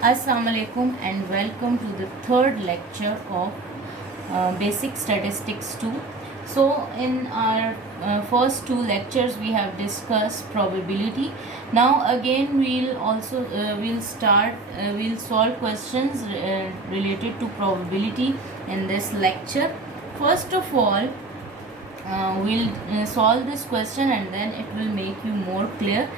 Assalamu alaikum and welcome to the third lecture of Basic Statistics 2. So in our first two lectures we have discussed probability. Now again we'll solve questions related to probability in this lecture. First of all, we'll solve this question and then it will make you more clear.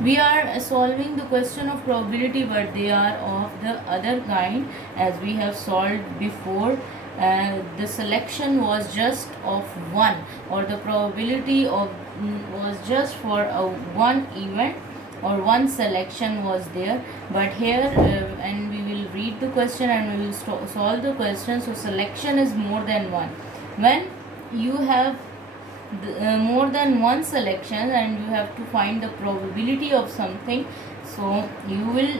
We are solving the question of probability, but they are of the other kind as we have solved before. The selection was just of one, or the probability of was just for a one event or one selection was there. But here and we will read the question and we will solve the question. So selection is more than one. When you have more than one selection and you have to find the probability of something, so you will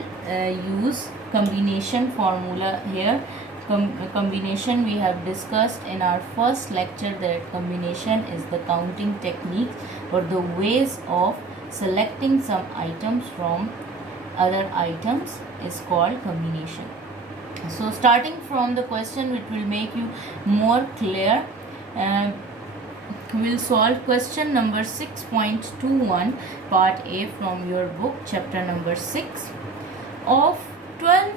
use combination formula here. Combination we have discussed in our first lecture, that combination is the counting technique or the ways of selecting some items from other items is called combination. So starting from the question, it will make you more clear. We'll solve question number 6.21 part A from your book, chapter number 6. Of 12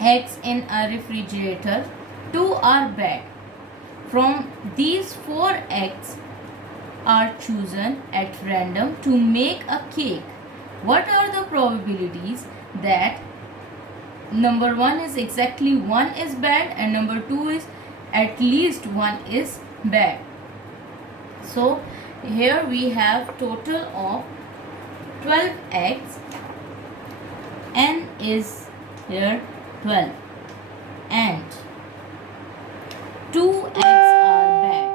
eggs in a refrigerator, 2 are bad. From these 4 eggs are chosen at random to make a cake. What are the probabilities that number 1 is exactly 1 is bad and number 2 is at least 1 is bad? So here we have total of 12 eggs. N is here 12 and 2 eggs are bad.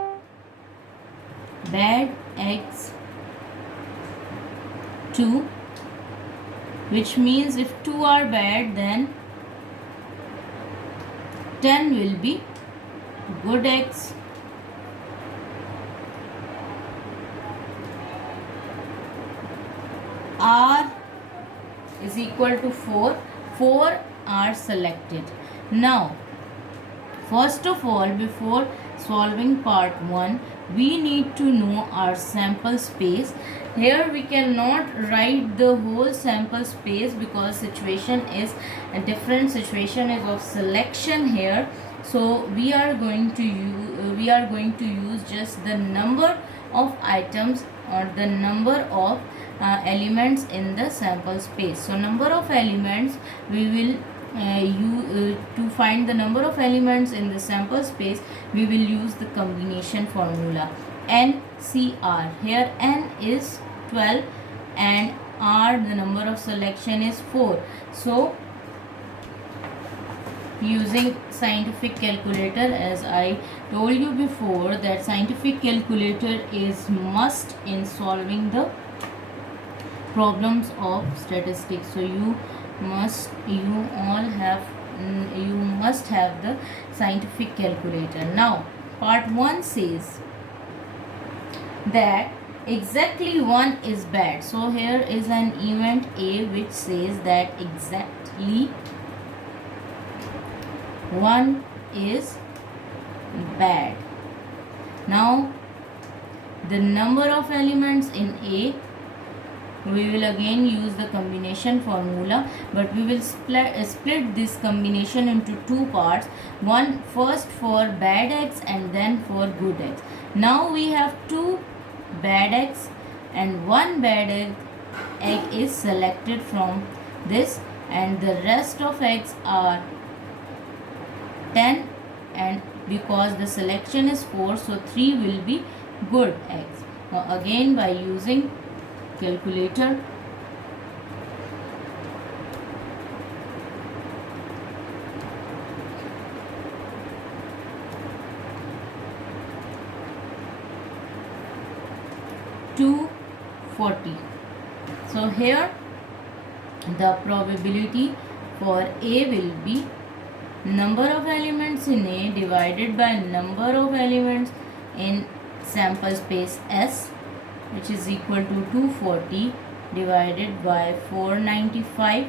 Bad eggs 2, which means if 2 are bad, then 10 will be good eggs. R is equal to 4. 4 are selected. Now, first of all, before solving part 1, we need to know our sample space. Here we cannot write the whole sample space because situation is a different. Situation is of selection here. So we are going to use just the number of items or the number of elements in the sample space. So number of elements, we will to find the number of elements in the sample space, we will use the combination formula NCR. Here N is 12 and R, the number of selection, is 4. So using scientific calculator, as I told you before that scientific calculator is must in solving the problems of statistics. So you must have the scientific calculator. Now part 1 says that exactly 1 is bad. So here is an event A which says that exactly 1 is bad. Now the number of elements in A, we will again use the combination formula, but we will split this combination into two parts. One first for bad eggs and then for good eggs. Now we have 2 bad eggs and 1 bad egg is selected from this, and the rest of eggs are 10, and because the selection is 4, so 3 will be good eggs. Now again, by using calculator, (240). So here the probability for A will be number of elements in A divided by number of elements in sample space S, which is equal to 240 divided by 495.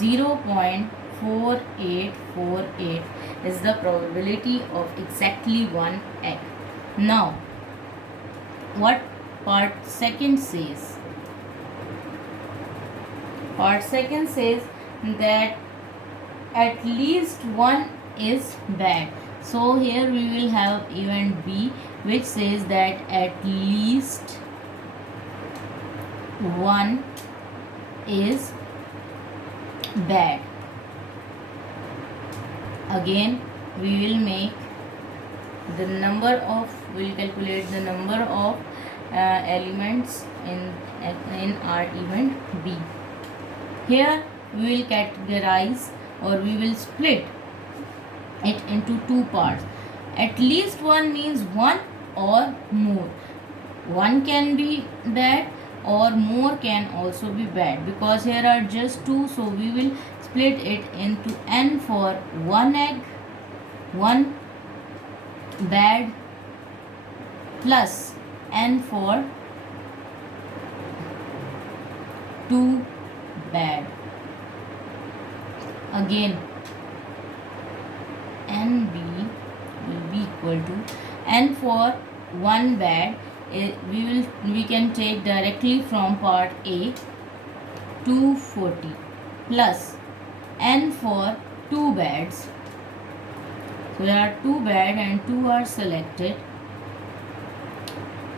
0.4848 is the probability of exactly one egg. Now, what part second says? Part second says that at least one is bad. So here we will have event B, which says that at least one is bad. Again we will make the number of, we'll calculate the number of elements in our event B. Here we will categorize, or we will split it into two parts. At least one means one or more. One can be bad or more can also be bad, because here are just two, so we will split it into n for one egg, one bad, plus n for two bad. Again nb will be equal to n for one bad. We can take directly from part A 240 plus n for two bads. So there are two bad and two are selected.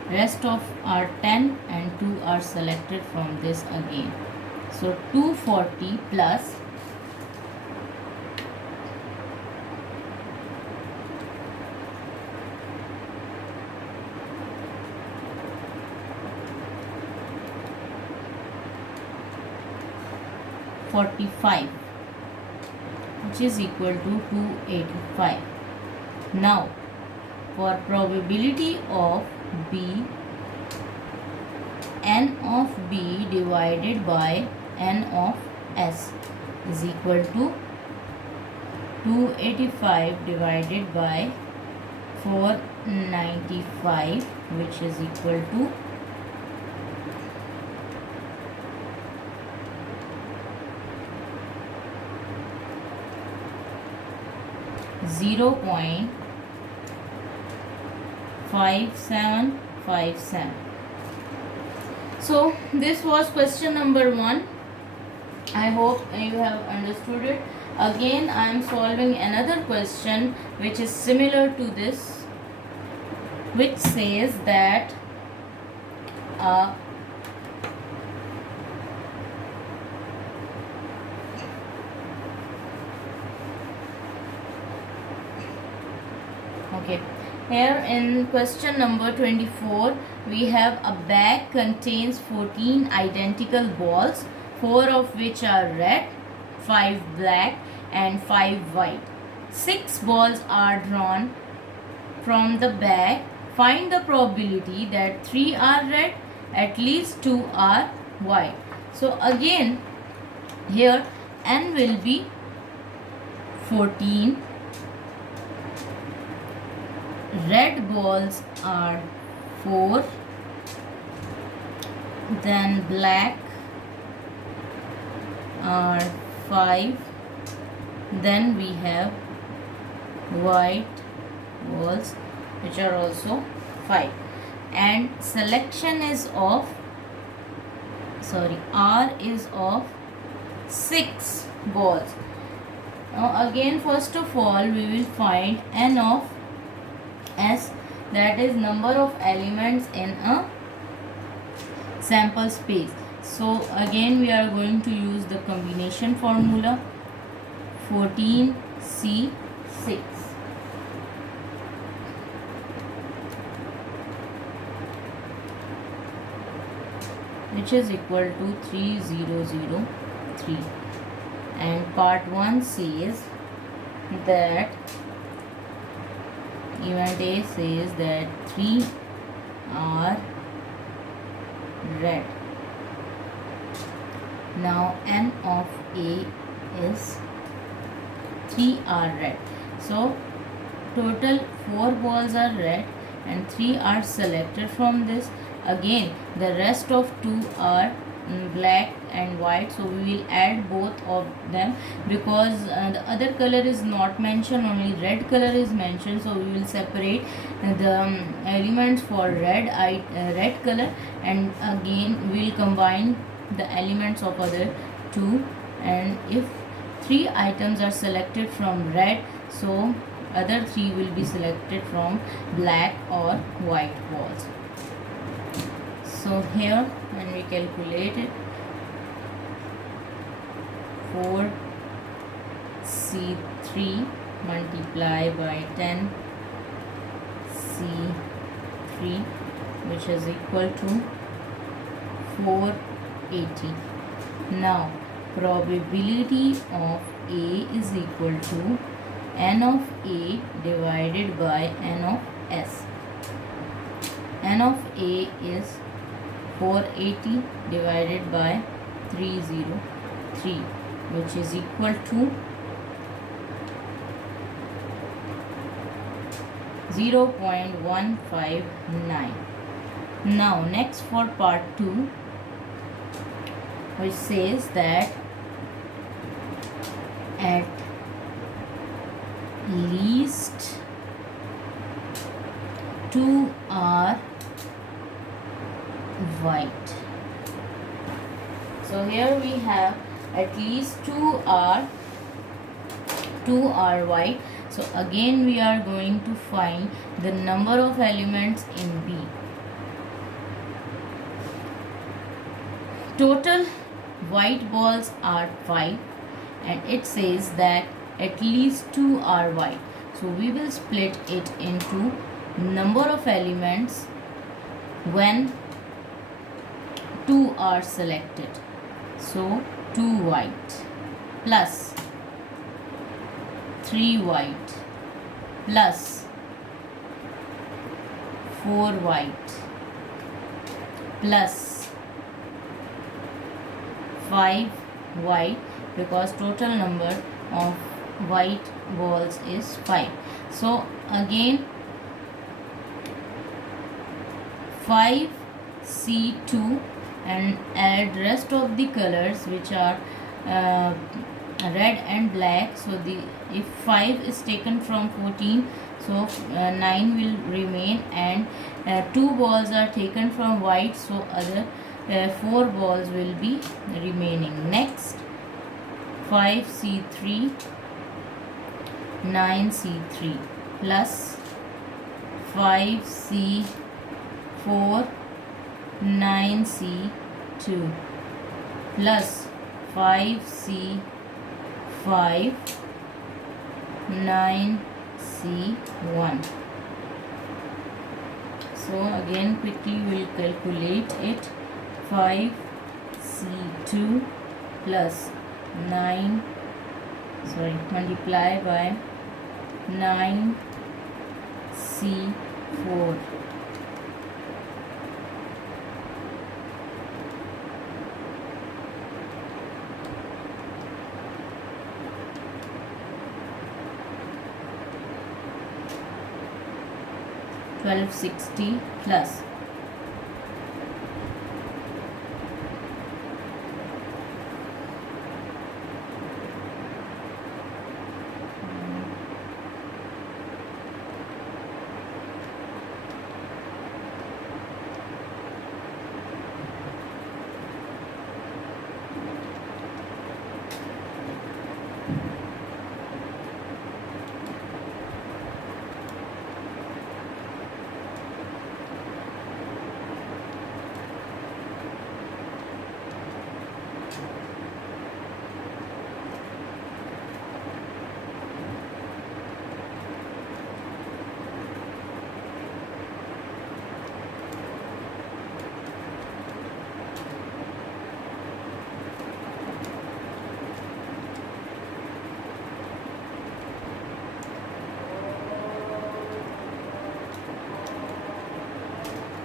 Rest of are 10 and 2 are selected from this again. So 240 plus 45, which is equal to 285. Now for probability of B, n of B divided by n of S is equal to 285 divided by 495, which is equal to 0.5757. So this was question number 1. I hope you have understood it. Again I am solving another question which is similar to this, which says that okay, here in question number 24 we have a bag contains 14 identical balls, 4 of which are red, 5 black and 5 white. 6 balls are drawn from the bag. Find the probability that 3 are red, at least 2 are white. So again here n will be 14. Red balls are 4, then black are 5, then we have white balls which are also 5, and selection is of, R is of 6 balls. Now again first of all we will find n of S, that is number of elements in a sample space. So again we are going to use the combination formula 14C6, which is equal to 3003, and part 1 says that event A says that 3 are red. Now n of A is 3 are red. So total 4 balls are red and 3 are selected from this. Again the rest of 2 are black and white, so we will add both of them, because the other color is not mentioned, only red color is mentioned. So we will separate the elements for red color, and again we will combine the elements of other two. And if 3 items are selected from red, so other 3 will be selected from black or white balls. So here when we calculate it, 4C3 multiply by 10C3, which is equal to 480. Now probability of A is equal to n of A divided by n of S. N of A is 480 divided by 303, which is equal to 0.159. Now next for part 2, which says that at least 2 are white. So here we have at least 2 are white. So again we are going to find the number of elements in B. Total white balls are 5, and it says that at least 2 are white. So we will split it into number of elements when 2 are selected. So 2 white plus 3 white plus 4 white plus 5 white, because total number of white balls is 5. So again 5C2 and add rest of the colors, which are red and black. So if 5 is taken from 14, so 9 will remain, and 2 balls are taken from white, so other 4 balls will be remaining. Next 5C3 9C3 plus 5C4 9C2 plus 5C5 9C1. So again quickly we'll calculate it. 5C2 plus 9, multiply by 9C4. $1260 plus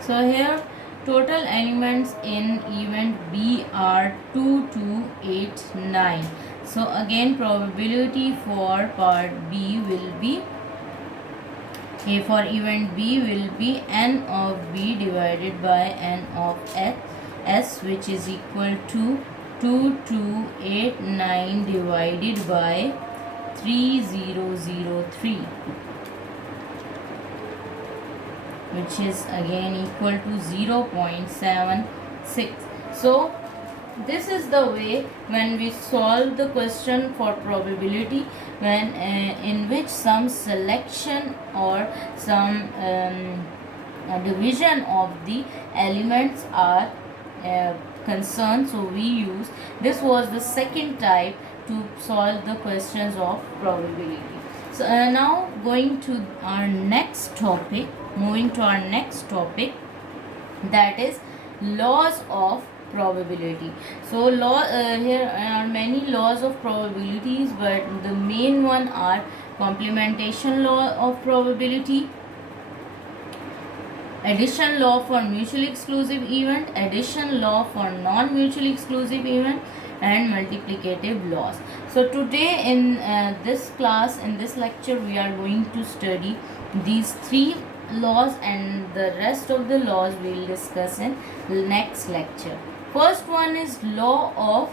So here total elements in event B are 2, 2, 8, 9. So again probability for part B will be, for event B will be n of B divided by n of S, which is equal to 2289 divided by 3003, which is again equal to 0.76. So this is the way when we solve the question for probability, when in which some selection or some division of the elements are concerned. So we use, this was the second type to solve the questions of probability. So now moving to our next topic, that is laws of probability. So here are many laws of probabilities, but the main one are complementation law of probability, addition law for mutually exclusive event, addition law for non-mutually exclusive event, and multiplicative laws. So today in this class, in this lecture, we are going to study these three laws, and the rest of the laws we will discuss in next lecture. First one is law of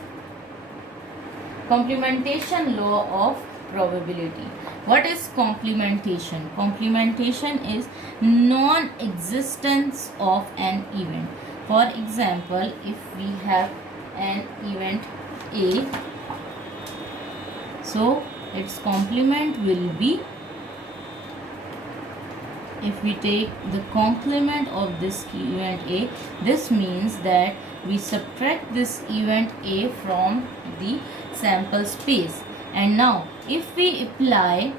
complementation law of probability. What is complementation? Complementation is non-existence of an event. For example, if we have an event A, so its complement will be, if we take the complement of this event A, this means that we subtract this event A from the sample space. And now if we apply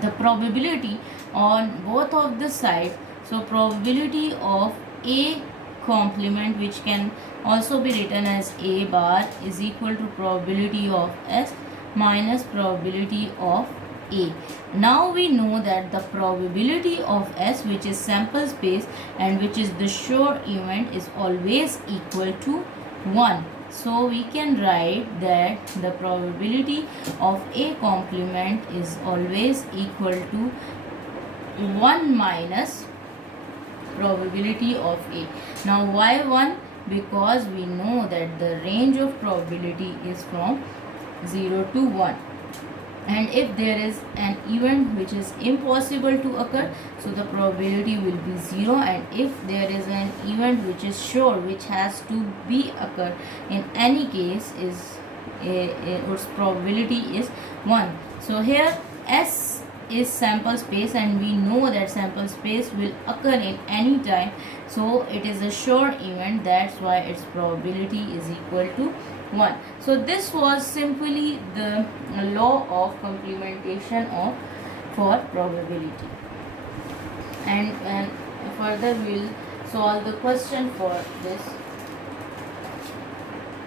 the probability on both of the sides, so probability of A complement, which can also be written as A bar, is equal to probability of S minus probability of A. Now we know that the probability of S, which is sample space and which is the sure event, is always equal to 1. So we can write that the probability of A complement is always equal to 1 minus probability of A. Now why 1? Because we know that the range of probability is from 0 to 1. And if there is an event which is impossible to occur, so the probability will be 0, and if there is an event which is sure, which has to be occur in any case, is its probability is 1. So here S is sample space, and we know that sample space will occur in any time, so it is a sure event. That's why its probability is equal to 1. So this was simply the law of complementation for probability, and further we'll solve the question for this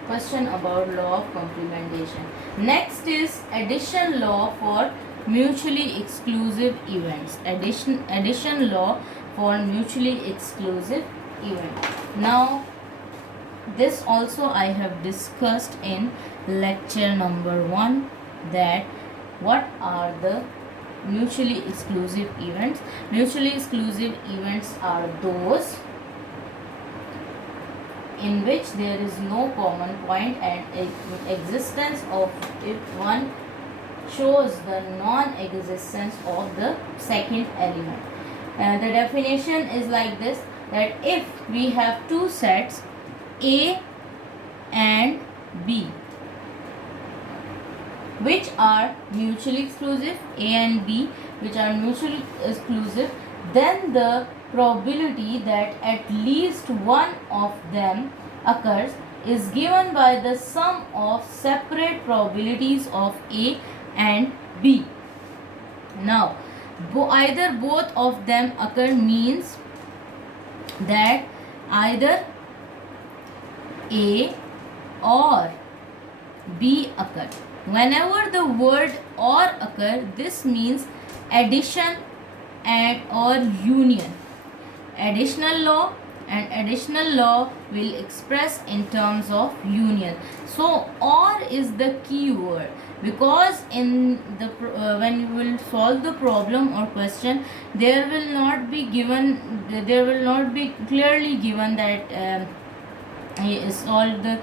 question about law of complementation. Next is addition law for mutually exclusive events. Addition law for mutually exclusive event. Now this also I have discussed in lecture number 1, that what are the mutually exclusive events. Mutually exclusive events are those in which there is no common point, and existence of if one shows the non-existence of the second element. The definition is like this, that if we have two sets A and B which are mutually exclusive, A and B which are mutually exclusive, then the probability that at least one of them occurs is given by the sum of separate probabilities of A and B. Now either both of them occur means that either A or B occur. Whenever the word or occur, this means addition and or union. Additional law and additional law will express in terms of union. So or is the key word, because in the when you will solve the problem or question, there will not be clearly given that solve the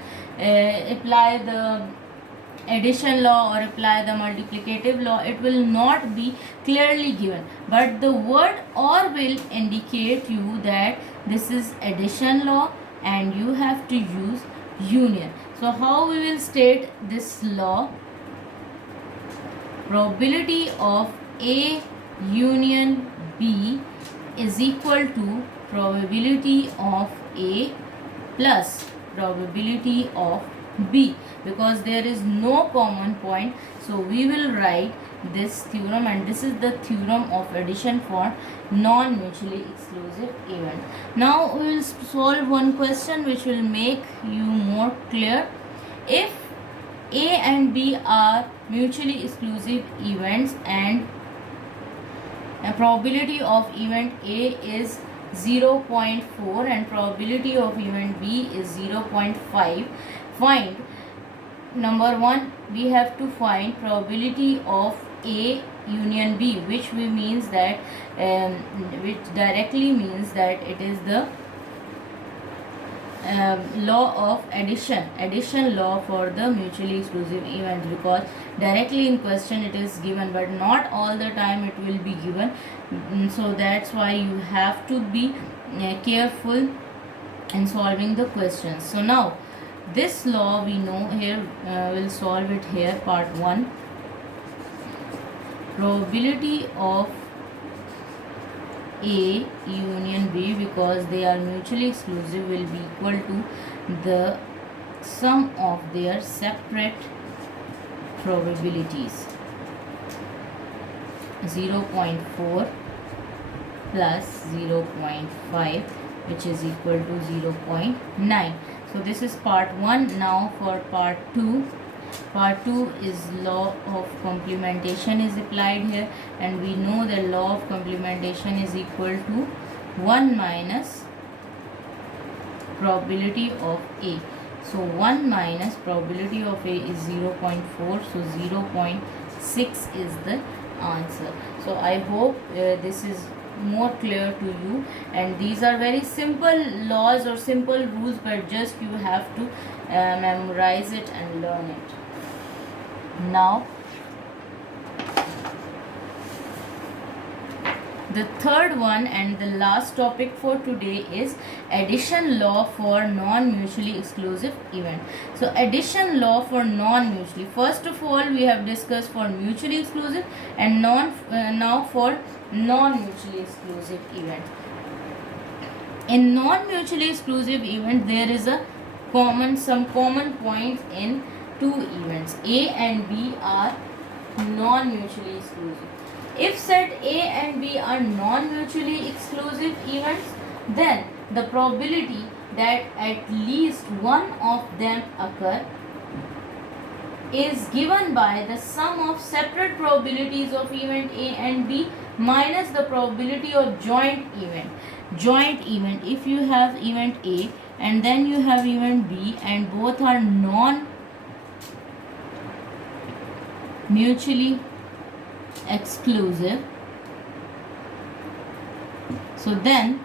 apply the addition law or apply the multiplicative law, it will not be clearly given, but the word or will indicate you that this is addition law and you have to use union. So how we will state this law? Probability of A union B is equal to probability of A plus probability of B, because there is no common point. So we will write this theorem, and this is the theorem of addition for non-mutually exclusive event. Now we will solve one question which will make you more clear. If A and B are mutually exclusive events and a probability of event A is 0.4 and probability of event B is 0.5, find number 1. We have to find probability of A union B, which means that which directly means that it is the law of addition law for the mutually exclusive events, because directly in question it is given, but not all the time it will be given. So that's why you have to be careful in solving the questions. So now this law we know here, we'll solve it here. Part 1, probability of A union B, because they are mutually exclusive, will be equal to the sum of their separate probabilities. 0.4 plus 0.5, which is equal to 0.9. So this is part 1. Now for part 2. Part 2 is law of complementation is applied here, and we know the law of complementation is equal to 1 minus probability of A. So 1 minus probability of A is 0.4, so 0.6 is the answer. So I hope this is more clear to you, and these are very simple laws or simple rules, but just you have to memorize it and learn it. Now the third one and the last topic for today is addition law for non-mutually exclusive event. So addition law for non-mutually, first of all we have discussed for mutually exclusive, and now for non-mutually exclusive event. In non-mutually exclusive event there is a some common points in two events. A and B are non-mutually exclusive. If set A and B are non-mutually exclusive events, then the probability that at least one of them occur is given by the sum of separate probabilities of event A and B minus the probability of joint event. Joint event, if you have event A and then you have event B and both are non-mutually exclusive, so then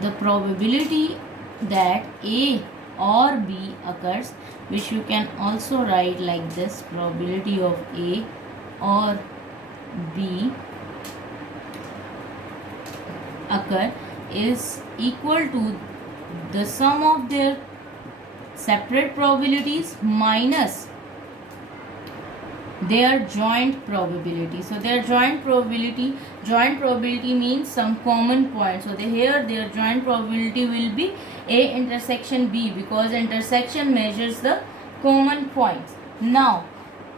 the probability that A or B occurs, which you can also write like this, probability of A or B occur is equal to the sum of their separate probabilities minus their joint probability. So their joint probability means some common point. So here their joint probability will be A intersection B, because intersection measures the common points. Now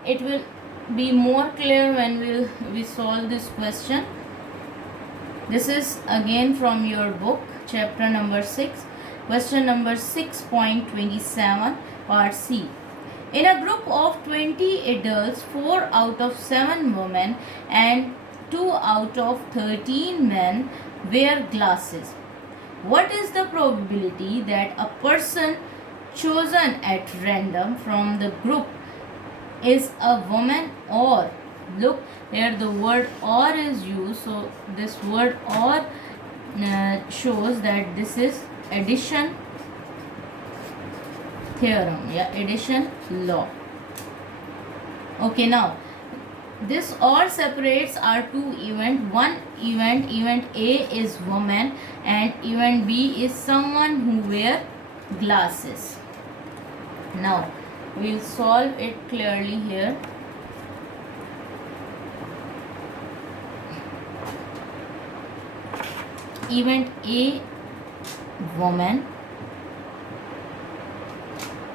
it will be more clear when we solve this question. This is again from your book, chapter number 6, question number 6.27, part C. In a group of 20 adults, 4 out of 7 women and 2 out of 13 men wear glasses. What is the probability that a person chosen at random from the group is a woman? Or, look here, the word or is used, so this word or shows that this is addition theorem, addition law. Okay, now this or separates our two event. One event A is woman, and event B is someone who wear glasses. Now we'll solve it clearly here. Event A, woman.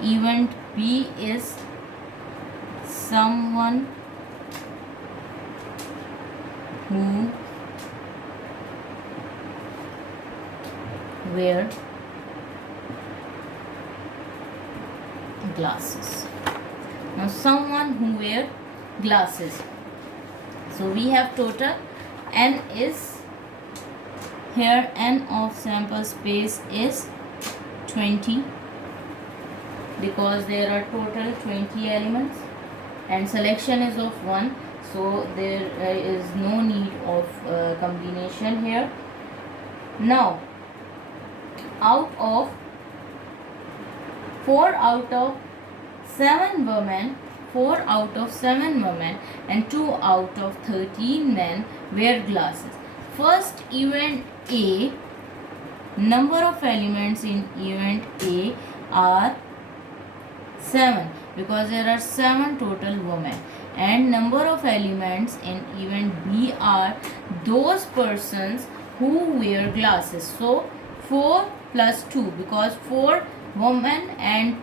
Event B is someone who wear glasses. Now someone who wear glasses. So we have total n is here, n of sample space is 20 because there are total 20 elements and selection is of 1, so there is no need of combination here. Now out of 4 out of 7 women, 4 out of 7 women and 2 out of 13 men wear glasses. First, event A, number of elements in event A are 7 because there are 7 total women, and number of elements in event B are those persons who wear glasses. So 4 plus 2 because 4 women and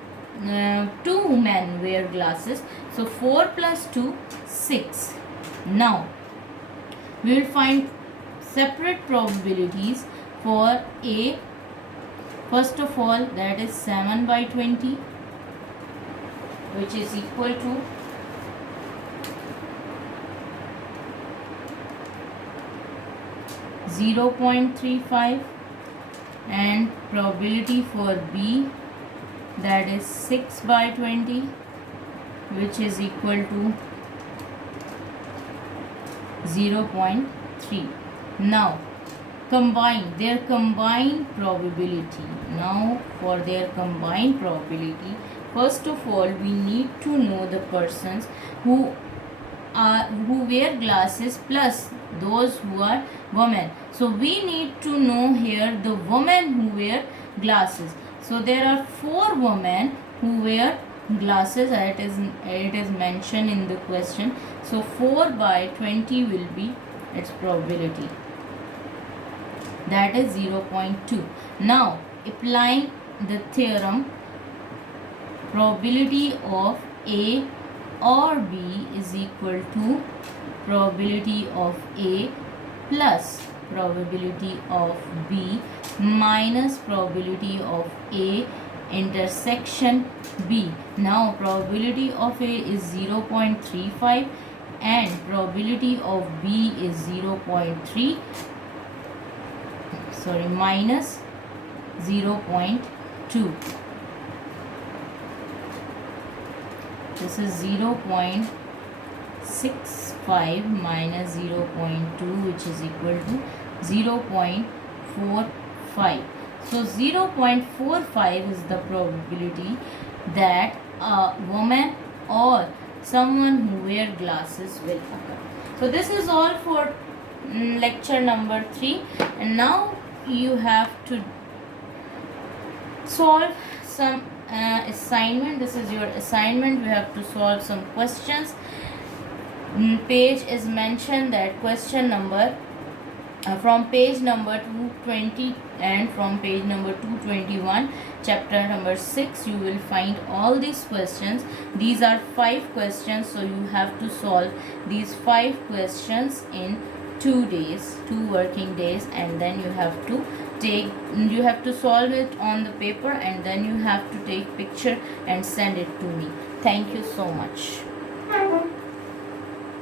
2 men wear glasses. So 4 plus 2, 6. Now we will find separate probabilities for A. First of all, that is 7 by 20, which is equal to 0.35, and probability for B, that is 6 by 20, which is equal to 0.3. Now combine their combined probability. Now for their combined probability, first of all we need to know the persons who wear glasses plus those who are women. So we need to know here the women who wear glasses. So there are 4 women who wear glasses. It is mentioned in the question. So 4 by 20 will be its probability, that is 0.2. Now applying the theorem, probability of A or B is equal to probability of A plus probability of B minus probability of A intersection B. Now probability of A is 0.35 and probability of B is 0.3, minus 0.2. This is 0.65 minus 0.2, which is equal to 0.45. So 0.45 is the probability that a woman or someone who wear glasses will occur. So this is all for lecture number 3, and now you have to solve some assignment. This is your assignment. We have to solve some questions. Page is mentioned that question number from page number 220 and from page number 221, chapter number 6, you will find all these questions. These are 5 questions, so you have to solve these 5 questions in 2 days, 2 working days, and then you have to solve it on the paper, and then you have to take picture and send it to me. Thank you so much.